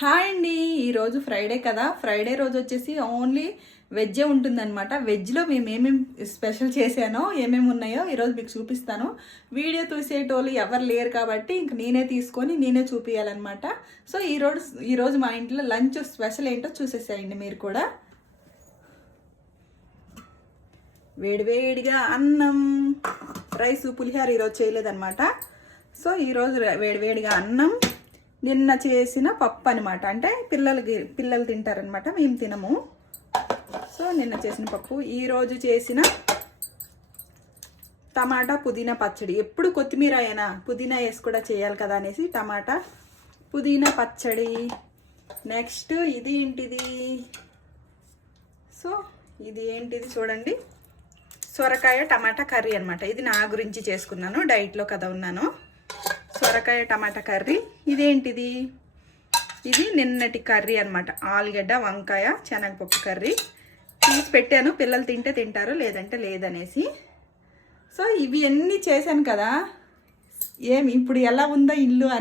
Hi అండి. ఈరోజు Friday కదా, ఫ్రైడే రోజు వచ్చేసి ఓన్లీ వెజ్జే ఉంటుందన్నమాట. వెజ్లో మేము ఏమేమి స్పెషల్ చేశానో ఏమేమి ఉన్నాయో ఈరోజు మీకు చూపిస్తాను. వీడియో చూసేటోళ్ళు ఎవరు లేరు కాబట్టి ఇంక నేనే తీసుకొని నేనే చూపించాలన్నమాట. సో ఈరోజు మా ఇంట్లో లంచ్ స్పెషల్ ఏంటో చూసేసేయండి మీరు కూడా. వేడివేడిగా అన్నం, రైస్, పులిహోర ఈరోజు చేయలేదన్నమాట. సో ఈరోజు వేడివేడిగా అన్నం, నిన్న చేసిన పప్పు అనమాట. అంటే పిల్లలు తింటారనమాట, మేము తినము. సో నిన్న చేసిన పప్పు, ఈరోజు చేసిన టమాటా పుదీనా పచ్చడి. ఎప్పుడు కొత్తిమీర అయినా పుదీనా వేసి కూడా చేయాలి కదా అనేసి టమాటా పుదీనా పచ్చడి. నెక్స్ట్ ఇది ఏంటిది, సో ఇది ఏంటిది చూడండి, సొరకాయ టమాటా కర్రీ అనమాట. ఇది నా గురించి చేసుకున్నాను, డైట్లో కదా ఉన్నాను. సొరకాయ టమాటా కర్రీ. ఇదేంటిది, ఇది నిన్నటి కర్రీ అనమాట. ఆలుగడ్డ వంకాయ శనగపప్పు కర్రీ తీసి పెట్టాను, పిల్లలు తింటే తింటారు లేదంటే లేదనేసి. సో ఇవి అన్నీ చేశాను కదా, ఇప్పుడు ఎలా ఉందో ఇల్లు అని